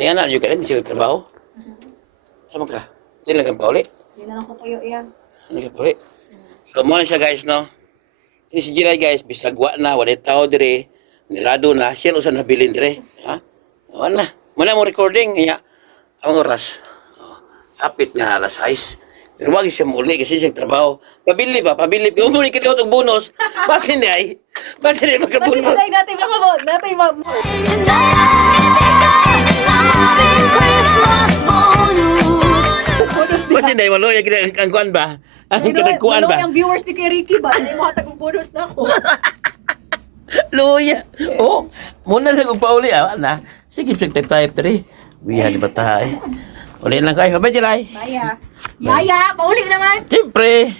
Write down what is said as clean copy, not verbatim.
Tingnan na, yung kailan, siya trabaho. Sama ka? Hindi lang kang pauli. Hindi na lang ko puyo yan. Hindi ka pauli. So, muna siya guys, no? Ini si Jiray guys, bisagwa na, wala tao dire, nilado na, siya usan nabilin dire. Ha? Wala na. Muna mo recording, niya. Ang oras. Apit na alas 6. Pero wag siya muli kasi siya trabaho. Pabili ba? Pabili. Kung muli ka ng bonus, basin niya ay. Basin niya magka-bonus. Kasi natin mga mo, natin mag... Basin niya, walo yung kinagkuhan ba? Ang kinagkuhan ba? Yung viewers ni Kuya Ricky ba? Hindi mo hatag ng bonus na ako. Luya. Oh, muna lang kung pauli. Na. Sige, sige, type 3. Biya, di ba tayo? Uli lang kayo. Mabay, Jiray. Maya. Maya, pauli naman. Siyempre.